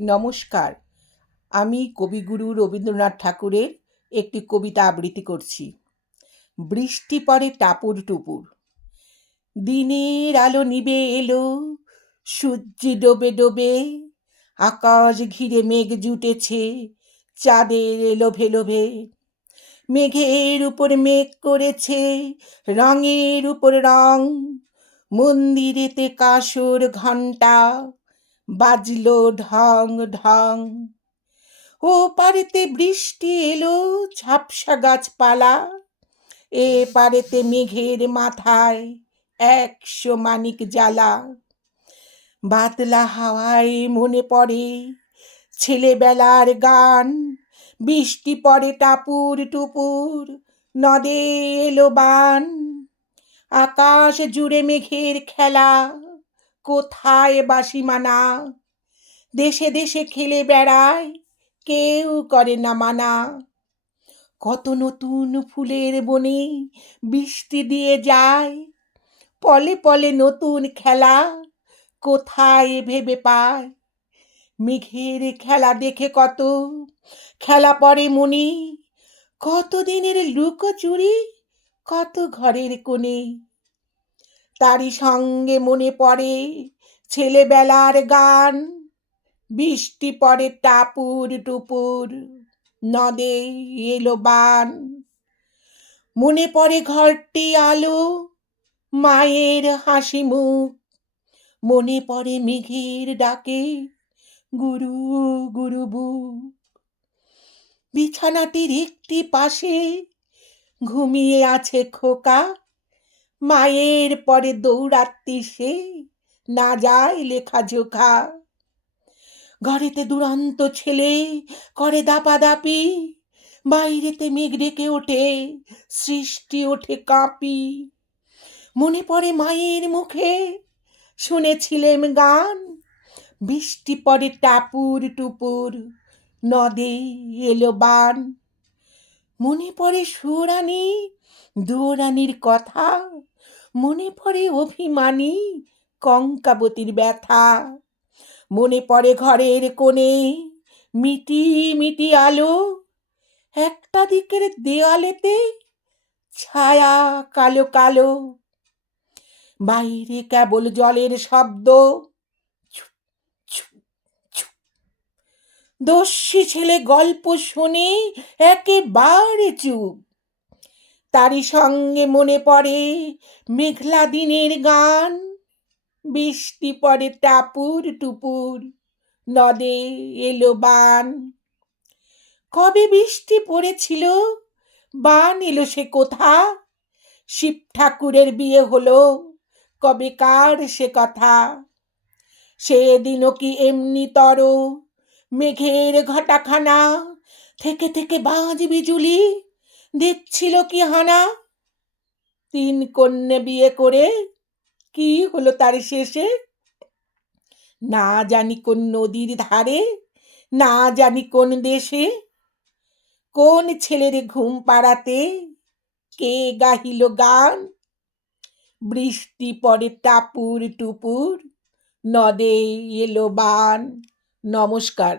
নমস্কার। আমি কবিগুরু রবীন্দ্রনাথ ঠাকুরের একটি কবিতা আবৃত্তি করছি। বৃষ্টি পড়ে টাপুর টুপুর। দিনের আলো নিবে এলো, সূর্য ডোবে ডোবে, আকাশ ঘিরে মেঘ জুটেছে, চাঁদের লোভে লোভে। মেঘের উপর মেঘ করেছে, রঙের উপর রং। মন্দিরেতে কাসর ঘণ্টা বাজলো ঢং ঢং। ও পারেতে বৃষ্টি এলো, ঝাপসা গাছপালা। এ পারেতে মেঘের মাথায় একশো মানিক জ্বালা। বাতলা হাওয়ায় মনে পড়ে ছেলেবেলার গান। বৃষ্টি পড়ে টাপুর টুপুর, নদে এলো বান। আকাশ জুড়ে মেঘের খেলা। কোথায় বাসি মানা দেশে দেশে খেলে বেড়ায়, কেউ করে না মানা। কত নতুন ফুলের বনে বৃষ্টি দিয়ে যায়, পলে পলে নতুন খেলা কোথায় ভেবে পায়? মেঘের খেলা দেখে কত খেলা পড়ে মনে কত দিনের লুকোচুরি, কত ঘরের কোণে। তারই সঙ্গে মনে পড়ে ছেলেবেলার গান। বৃষ্টি পড়ে টাপুর টুপুর, নদে এলো বান। মনে পড়ে ঘরটি আলো, মায়ের হাসি মুখ। মনে পড়ে মেঘের ডাকে গুরু গুরু বিছানাটির একটি পাশে ঘুমিয়ে আছে খোকা মায়ের পরে দৌড়াত্তি সে, না যায় লেখা জোখা ঘরেতে দুরন্ত ছেলে করে দাপা দাপাদাপি, বাইরেতে মেঘ ডেকে ওঠে, সৃষ্টি ওঠে কাঁপি। মনে পড়ে মায়ের মুখে, শুনেছিলেম গান। বৃষ্টি পড়ে টাপুর টুপুর, নদে এলো বান। মনে পড়ে সুরানি, দুরানির কথা মনে পড়ে অভিমানী কঙ্কাবতীর ব্যথা। মনে পড়ে ঘরের কোণে মিটি মিটি আলো। একটা দিকের দেওয়ালেতে ছায়া কালো কালো। বাইরে কেবল জলের শব্দ। দস্যি ছেলে গল্প শুনে একেবারে চুপ। তারই সঙ্গে মনে পড়ে মেঘলা দিনের গান। বৃষ্টি পড়ে টাপুর টুপুর, নদে এলো বান। কবে বৃষ্টি পড়েছিল? বান এলো সে কোথা? শিব ঠাকুরের বিয়ে হলো, কবে কার সে কথা? সেদিনও কি এমনি তর? মেঘের ঘটাখানা, থেকে থেকে বাজ বিজুলি দিচ্ছিল কি হানা? তিন কন্যে বিয়ে করে কি হলো তার শেষে? না জানি কোন নদীর ধারে, না জানি কোন দেশে। কোন ছেলের ঘুম পাড়াতে কে গাহিল গান? বৃষ্টি পড়ে টাপুর টুপুর, নদে এলো বান। নমস্কার।